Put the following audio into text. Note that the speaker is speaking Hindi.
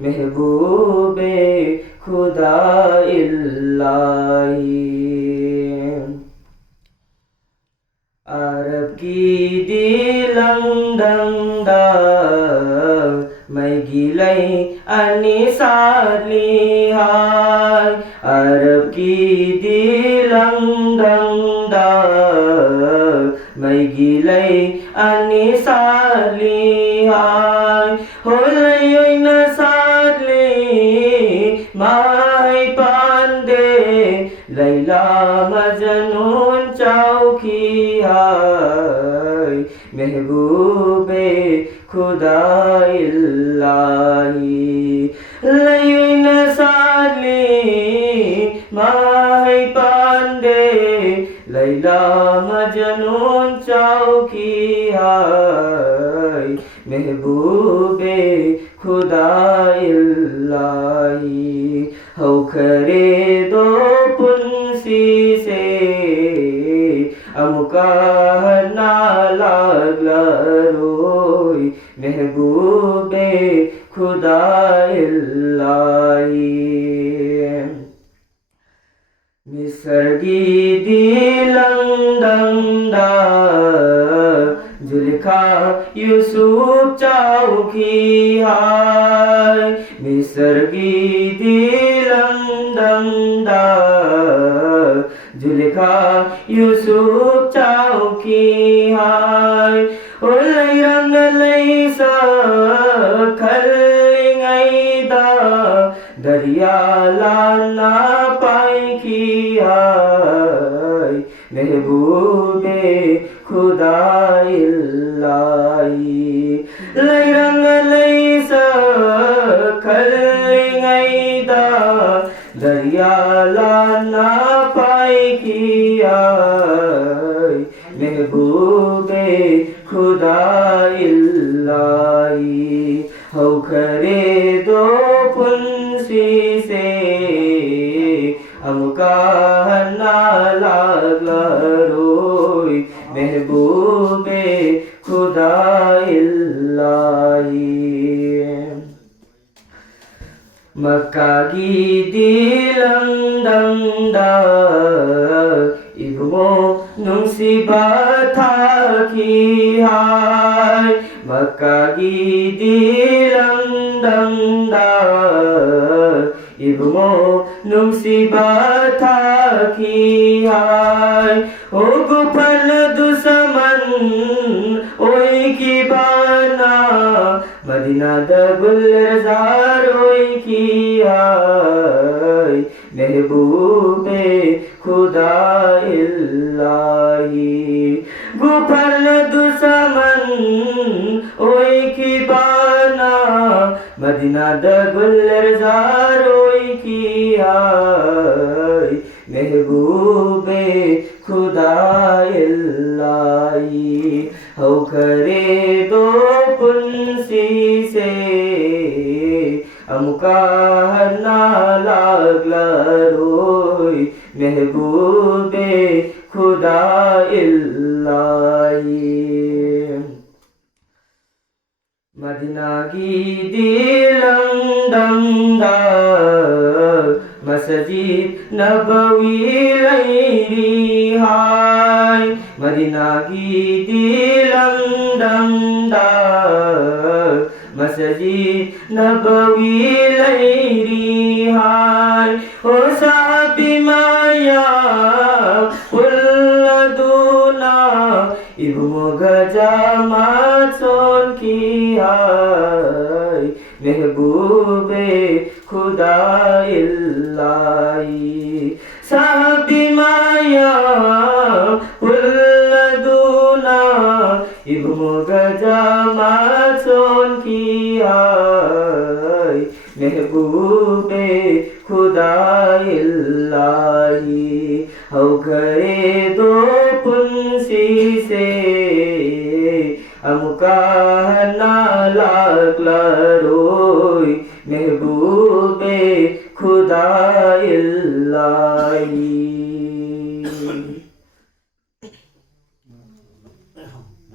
महबूबे खुदा इल्लाही। अरब की दिलंगंदा मैं गिलै अनिसालिहाय। अरब की दिलंगंदा मैं गिलै अनिसालिहाय। होलै नसाली माय पांदे लैला मजनून चौकियाय। महबूबे खुदा इल्लाही। लैला नसाली माय पांदे लैला मजनून चौकियाय। महबूबे खुदा इल्लाही। हौ खरे दो पुंसी से अमुका ना लागलारोय। महबूबे खुदा इल्लाही। मिसरगी दिलंगंदा जुल्खा यूसुफ चौकियाय। मिसरगी दिलंगंदा जुल्खा यूसुफ चौकियाय। ओलै रंग लैसा खलिंगैदा दरिया लाना पाइकियाय। महबूबे खुदा इल्लाही। लै रंग लैसा खलिंगैदा दरिया लाना पाइकियाय। महबूबे खुदा इल्लाही। हौ खरे दो पुंसी से अमुका ना लागलारोय। महबूबे खुदा इल्लाही। मक्का की दिलंगंदा इब्मो नुसिबा था की हाय। मक्का की दिलंगंदा इब्मो नुसिबा था की हाय। ओ गुफन दुश्मन ओई की बाना मदीना द गुलजार ओई की आय। महबूबे खुदा इल्लाही। गुफन दुश्मन ओई की बाना मदीना द गुलजार ओई की आय। महबूबे खुदा इल्लाही। हौ खरे दो पुंसी से अमुका ना लागलारोय। महबूबे खुदा इल्लाही। मदीना की दिलंगंदा मस्जिद नबवी लैरी हाय। मदीना की दिलंगंदा मस्जिद नबवी लैरी हाय। ओ साहबी माया उल्लदूना इब्मो गजामा सोन की आय। महबूबे खुदा इल्लाही। साहबी माया उल्लदूना इब्मो गजामा सोन की आय। महबूबे खुदा इल्लाही। हौ खरे दो पुंसी से अमुका ना लागलारोय। महबूब